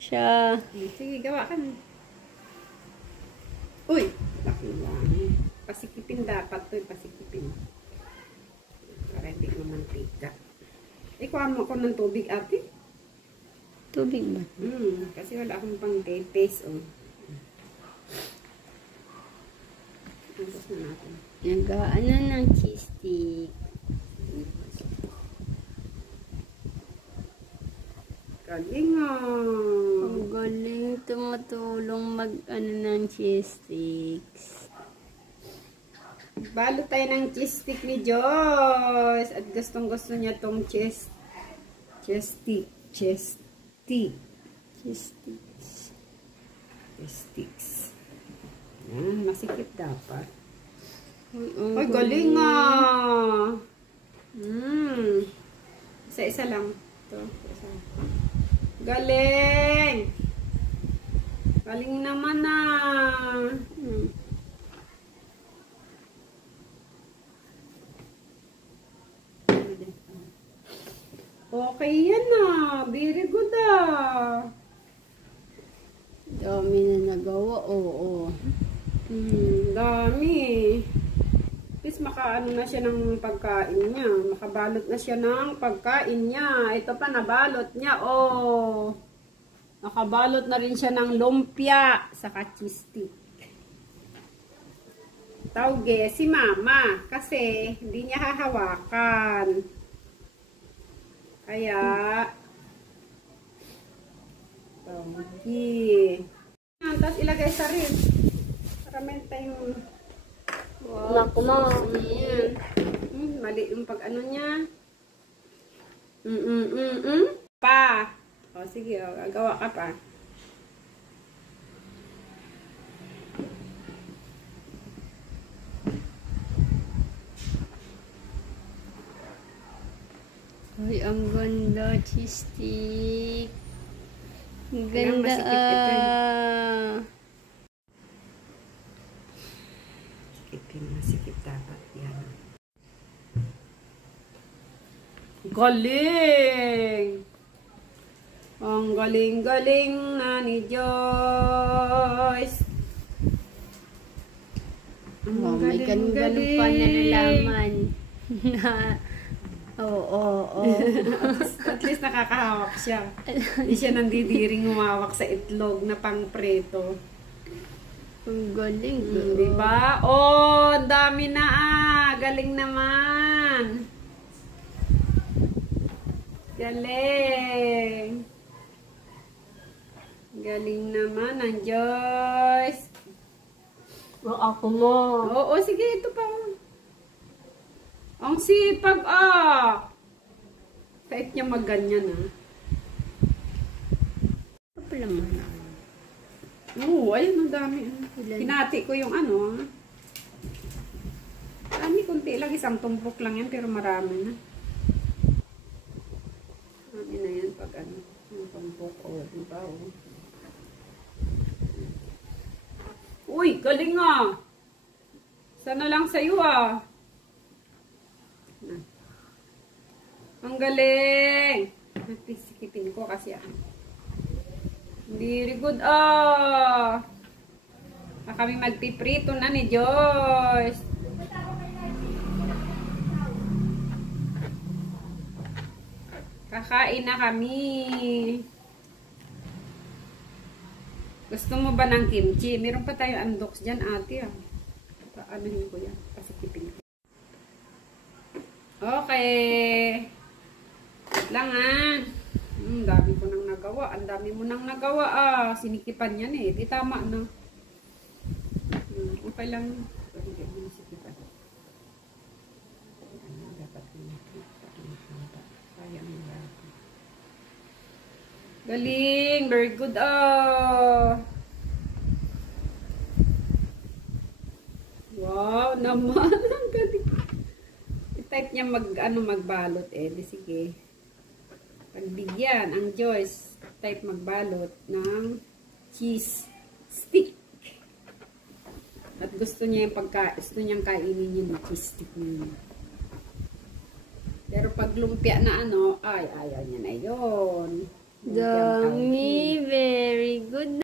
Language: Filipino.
Siya. Sige, gawa ka na. Uy! Laki lang. Pasikipin dapat to. Pasikipin. Para hindi mamantika. Ikuha mo ako ng tubig, ate. Tubig ba? Kasi wala akong pang paste, oh. Tapos na natin. Nag-ano ng cheese stick. Galing ah. Ang galing tumutulong mag-ano ng cheese sticks. Balot tayo ng cheese stick ni Joyce. At gustong gusto niya tong cheese stick. Cheese stick. Cheese sticks. Cheese sticks. Yan, masikip dapat. Ay, Galing ah. Isa-isa lang. Ito, isa. Galing! Galing naman ah. Okay yan ah. Very good ah. Dami na nagawa, oo. Dami. At least makaano na siya ng pagkain niya. Makabalot na siya ng pagkain niya. Ito pa, nabalot niya. Oh. Nakabalot na rin siya ng lumpia sa cheese stick. Tawge si mama kasi hindi niya hahawakan. Kaya tawge. Tapos ilagay sa rin. Para meron tayong Naku na. Ayan. Mali yung pag ano niya. Pa. O sige, gagawa ka pa. Ay, ang ganda, cheese stick. Ang Kailangan ganda masikip ito. Masikip dapat yan. Galing! Ang galing-galing na ni Joyce. May ganun pa na nalaman. Oo. At least nakakahawak siya. Hindi siya nandidiring humawak sa itlog na pang preto. Ang galing. Diba? Oh, ang dami na ah. Galing naman. Galing. Galing naman ang Joyce. Ako mo. Oo, sige, ito pa. Ang sipag ah. Kahit niya magganyan ah. Ito pala man. Oo, ayun, ang dami. Hinati ko yung ano ah. Dami, kunti lang. Isang tumpok lang yan, pero marami na. Marami na yan pag ano. Yung tumpok. O, diba o. Uy, galing ah. Sana lang sa'yo ah. Ang galing. Sikipin ko kasi ah. Very good ah. Kami magpiprito na ni Joyce. Kakain na kami. Gusto mo ba ng kimchi? Meron pa tayo andoks dyan, ate. Ah. Paanohin ko yan. Pasikipin ko. Okay. Lang ah. Dami ko nang nagawa. Ang dami mo nang nagawa ah. Sinikipan yan eh. Di tama na. Okay lang. Hindi mo nasikipan. Dapat sayang na. Galing. Very good ah. Wow naman. Ang galing. I-type niya magbalot eh. Di sige. Pagbigyan ang Joyce type magbalot ng cheese stick. At gusto niya yung gusto niyang kainin yung cheese stick niya. Pero pag lumpia na ano, ay ayaw niya na yun. Dami,